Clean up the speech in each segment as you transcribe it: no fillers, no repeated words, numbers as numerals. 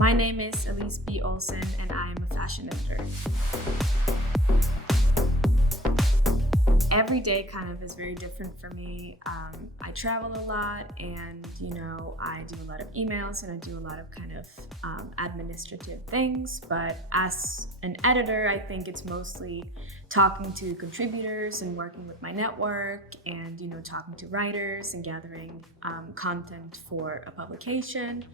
My name is Elise By Olsen and I am a fashion editor. Every day kind of is very different for me. I travel a lot and, I do a lot of emails and I do a lot of kind of administrative things. But as an editor, I think it's mostly talking to contributors and working with my network and, talking to writers and gathering content for a publication.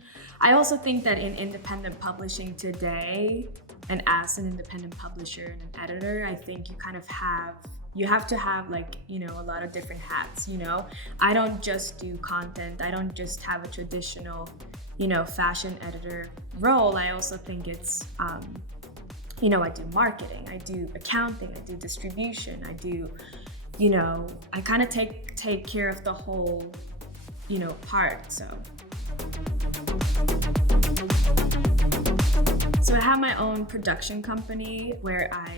I also think that in independent publishing today, and as an independent publisher and an editor, I think you have to have a lot of different hats. I don't just do content. I don't just have a traditional, fashion editor role. I also think it's, I do marketing, I do accounting, I do distribution, I do, I kind of take care of the whole, part. So I have my own production company where I,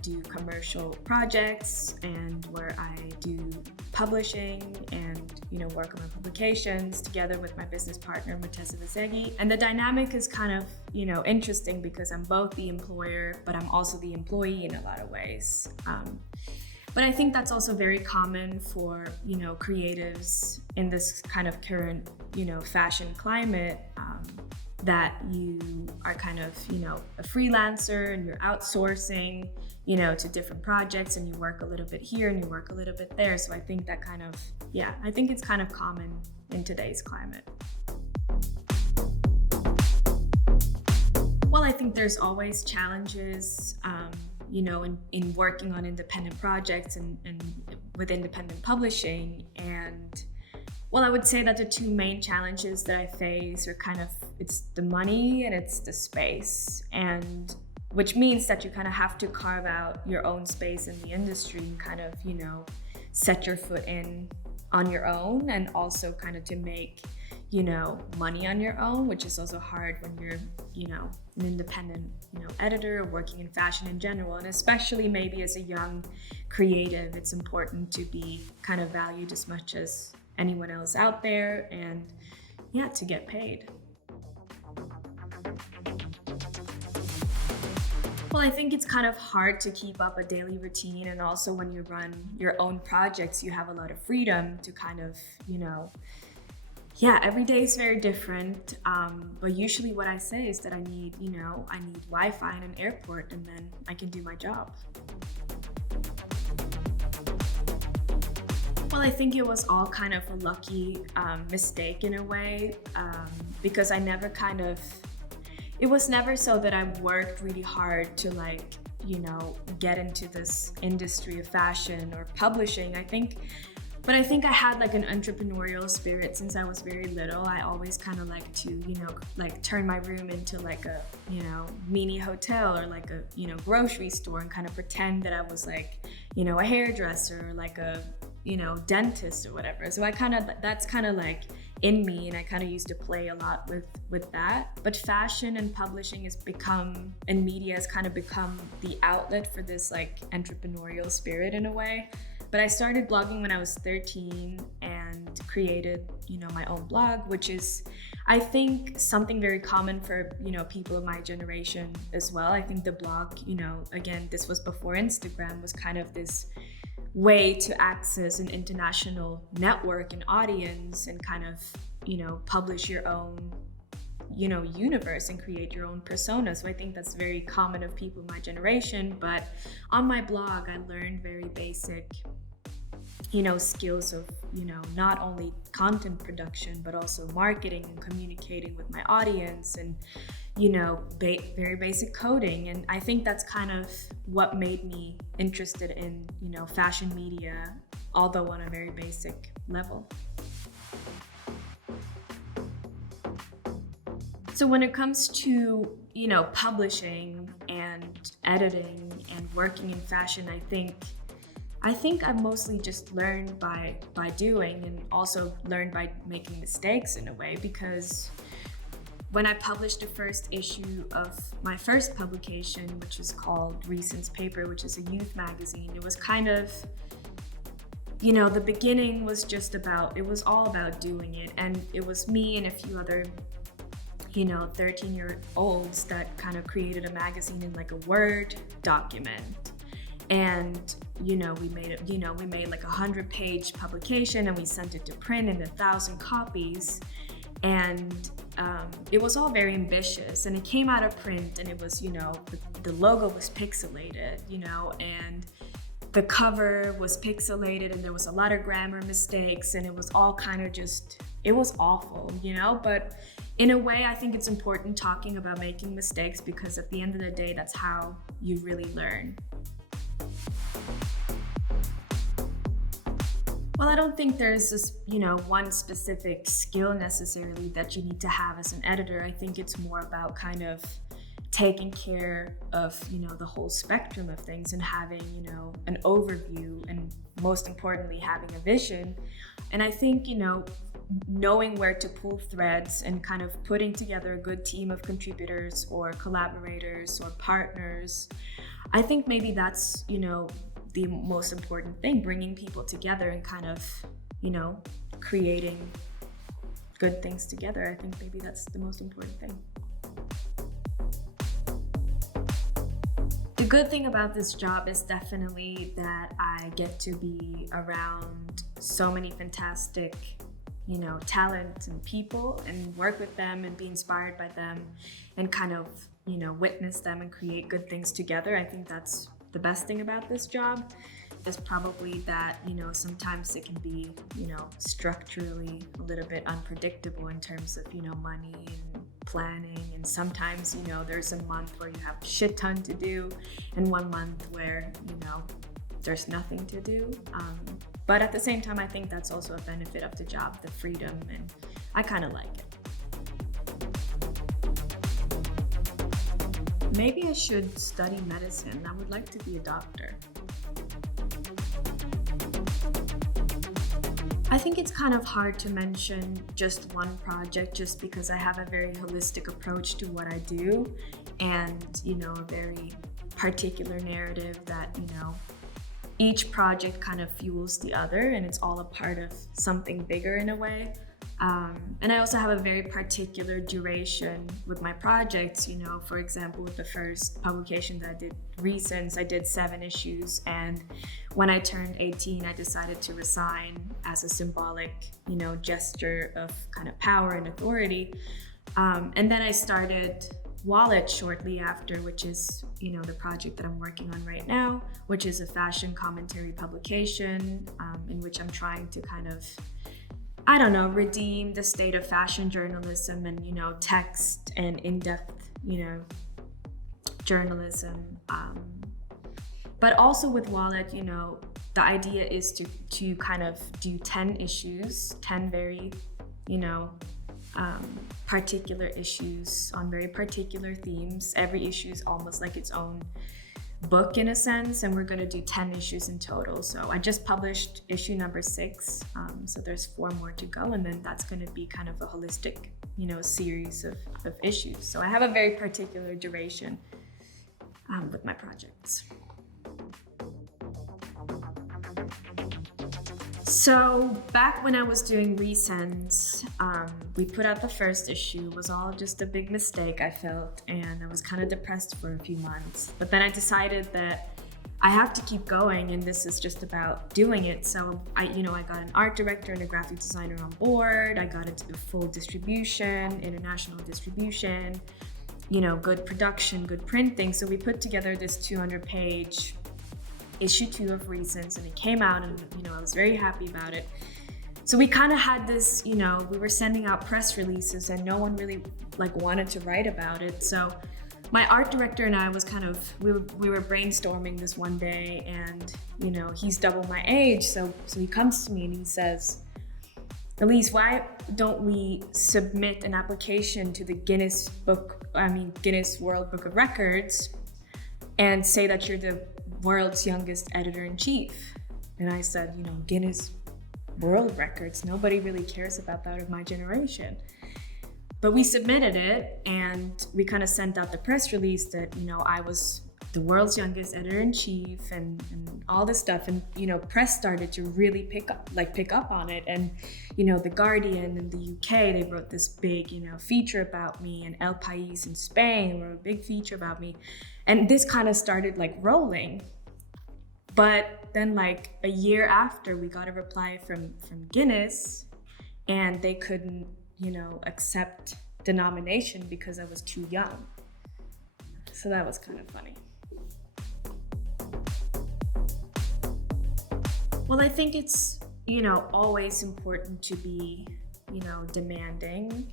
do commercial projects and where I do publishing and, work on my publications together with my business partner, Matessa Vasegi. And the dynamic is kind of, interesting because I'm both the employer, but I'm also the employee in a lot of ways. But I think that's also very common for, creatives in this kind of current, fashion climate, that you are kind of, a freelancer and you're outsourcing, to different projects and you work a little bit here and you work a little bit there. So I think that I think it's kind of common in today's climate. Well, I think there's always challenges, in working on independent projects and with independent publishing. And well, I would say that the two main challenges that I face are it's the money and it's the space, and which means that you kind of have to carve out your own space in the industry and kind of, set your foot in on your own, and also kind of to make, money on your own, which is also hard when you're, an independent, editor or working in fashion in general. And especially maybe as a young creative, it's important to be kind of valued as much as anyone else out there and to get paid. Well, I think it's kind of hard to keep up a daily routine, and also when you run your own projects, you have a lot of freedom to kind of, every day is very different. But usually what I say is that I need Wi-Fi in an airport and then I can do my job. Well, I think it was all kind of a lucky mistake in a way, because it was never so that I worked really hard to get into this industry of fashion or publishing. I think I had an entrepreneurial spirit since I was very little. I always kind of like to, turn my room into a, mini hotel or a, grocery store and kind of pretend that I was a hairdresser or a, dentist or whatever. So that's kind of in me, and I kind of used to play a lot with that. But fashion and publishing and media has kind of become the outlet for this entrepreneurial spirit in a way. But I started blogging when I was 13 and created, my own blog, which is, I think, something very common for, people of my generation as well. I think the blog, again, this was before Instagram, was kind of this way to access an international network and audience and kind of, publish your own, universe and create your own persona. So I think that's very common of people in my generation. But on my blog, I learned very basic, skills of, not only content production, but also marketing and communicating with my audience and, very basic coding. And I think that's kind of what made me interested in, fashion media, although on a very basic level. So when it comes to, publishing and editing and working in fashion, I think I've mostly just learned by doing, and also learned by making mistakes in a way, because when I published the first issue of my first publication, which is called Recent's Paper, which is a youth magazine, it was kind of, the beginning was all about doing it. And it was me and a few other, 13-year-olds that kind of created a magazine in like a Word document. And, we made like 100-page publication, and we sent it to print in 1,000 copies. And it was all very ambitious, and it came out of print, and it was, the logo was pixelated, and the cover was pixelated, and there was a lot of grammar mistakes, and it was all kind of it was awful, but in a way, I think it's important talking about making mistakes, because at the end of the day, that's how you really learn. Well, I don't think there's this, one specific skill necessarily that you need to have as an editor. I think it's more about kind of taking care of, the whole spectrum of things, and having, an overview, and most importantly, having a vision. And I think, knowing where to pull threads and kind of putting together a good team of contributors or collaborators or partners, I think maybe that's, the most important thing, bringing people together and kind of, creating good things together. I think maybe that's the most important thing. The good thing about this job is definitely that I get to be around so many fantastic, talent and people, and work with them and be inspired by them, and kind of, witness them and create good things together. I think that's the best thing about this job. Is probably that, sometimes it can be, structurally a little bit unpredictable in terms of, money and planning. And sometimes, there's a month where you have a shit ton to do, and one month where, there's nothing to do. But at the same time, I think that's also a benefit of the job, the freedom, and I kind of like it. Maybe I should study medicine. I would like to be a doctor. I think it's kind of hard to mention just one project, just because I have a very holistic approach to what I do, and, a very particular narrative that, each project kind of fuels the other, and it's all a part of something bigger in a way. And I also have a very particular duration with my projects. For example, with the first publication that I did, Reasons, I did 7 issues. And when I turned 18, I decided to resign as a symbolic, gesture of kind of power and authority. And then I started Wallet shortly after, which is, the project that I'm working on right now, which is a fashion commentary publication, in which I'm trying to kind of, redeem the state of fashion journalism and, text and in-depth, journalism. But also with Wallet, the idea is to kind of do 10 issues, 10 very, particular issues on very particular themes. Every issue is almost like its own book in a sense, and we're going to do 10 issues in total. So I just published issue number 6, so there's 4 more to go, and then that's going to be kind of a holistic, series of issues. So I have a very particular duration with my projects. So back when I was doing Resends, we put out the first issue. It was all just a big mistake, I felt, and I was kind of depressed for a few months. But then I decided that I have to keep going, and this is just about doing it. So I got an art director and a graphic designer on board. I got into full distribution, international distribution, good production, good printing. So we put together this 200-page issue 2 of Reasons, and it came out, and I was very happy about it. So we kind of had this, we were sending out press releases, and no one really wanted to write about it. So my art director and I was kind of, we were brainstorming this one day, and he's double my age, so he comes to me and he says, Elise, why don't we submit an application to the Guinness World Book of Records and say that you're the world's youngest editor-in-chief? And I said, Guinness World Records, nobody really cares about that of my generation. But we submitted it, and we kind of sent out the press release that, I was the world's youngest editor-in-chief and all this stuff. And, you know, press started to really pick up on it. And, you know, The Guardian in the UK, they wrote this big, you know, feature about me, and El País in Spain wrote a big feature about me. And this kind of started like rolling. But then like a year after, we got a reply from Guinness, and they couldn't, you know, accept the nomination because I was too young. So that was kind of funny. Well, I think it's, you know, always important to be, you know, demanding.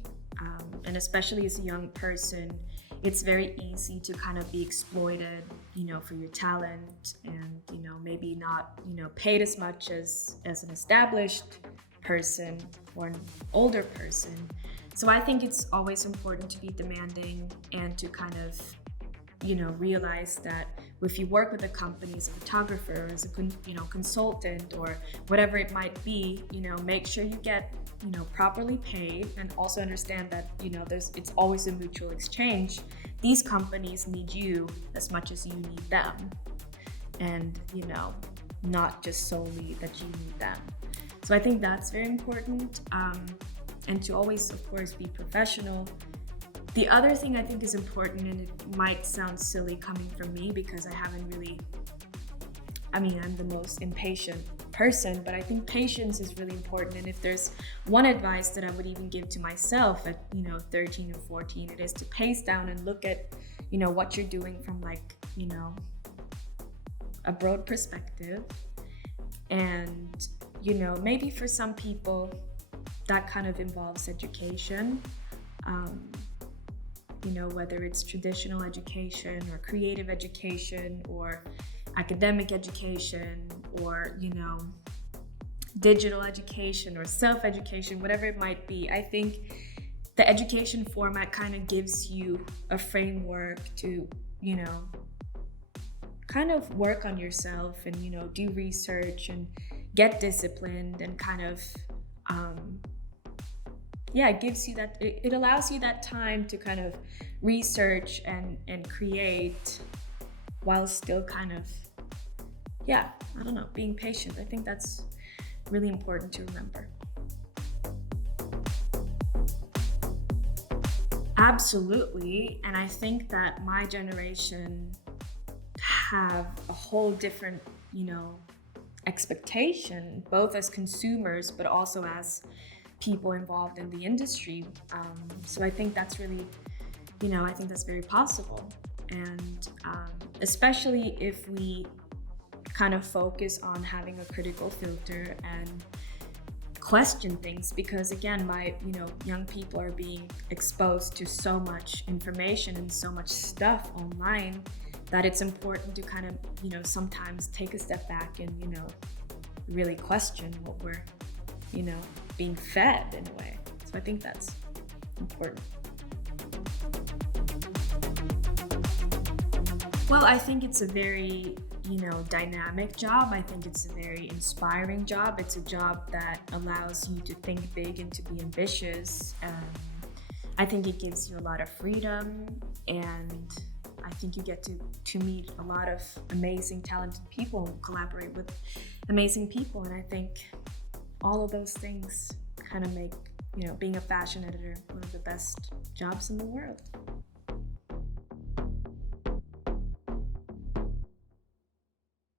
And especially as a young person, it's very easy to kind of be exploited, you know, for your talent, and, you know, maybe not, you know, paid as much as an established person or an older person. So I think it's always important to be demanding and to kind of, you know, realize that if you work with a company as a photographer, as a consultant, or whatever it might be, you know, make sure you get, you know, properly paid, and also understand that, you know, it's always a mutual exchange. These companies need you as much as you need them, and, you know, not just solely that you need them. So I think that's very important, and to always, of course, be professional. The other thing I think is important, and it might sound silly coming from me because I'm the most impatient person, but I think patience is really important. And if there's one advice that I would even give to myself at, you know, 13 or 14, it is to pace down and look at, you know, what you're doing from like, you know, a broad perspective. And, you know, maybe for some people that kind of involves education. You know, whether it's traditional education or creative education or academic education or, you know, digital education or self-education, whatever it might be. I think the education format kind of gives you a framework to, you know, kind of work on yourself and, you know, do research and get disciplined and kind of, it gives you that, it allows you that time to kind of research and create while still kind of, being patient. I think that's really important to remember. Absolutely. And I think that my generation have a whole different, you know, expectation, both as consumers, but also as people involved in the industry. So I think that's really, you know, I think that's very possible. And especially if we kind of focus on having a critical filter and question things, because again, young people are being exposed to so much information and so much stuff online that it's important to kind of, you know, sometimes take a step back and, you know, really question what we're, you know, being fed in a way. So I think that's important. Well, I think it's a very, you know, dynamic job. I think it's a very inspiring job. It's a job that allows you to think big and to be ambitious. I think it gives you a lot of freedom, and I think you get to meet a lot of amazing, talented people and collaborate with amazing people. And I think all of those things kind of make, you know, being a fashion editor one of the best jobs in the world.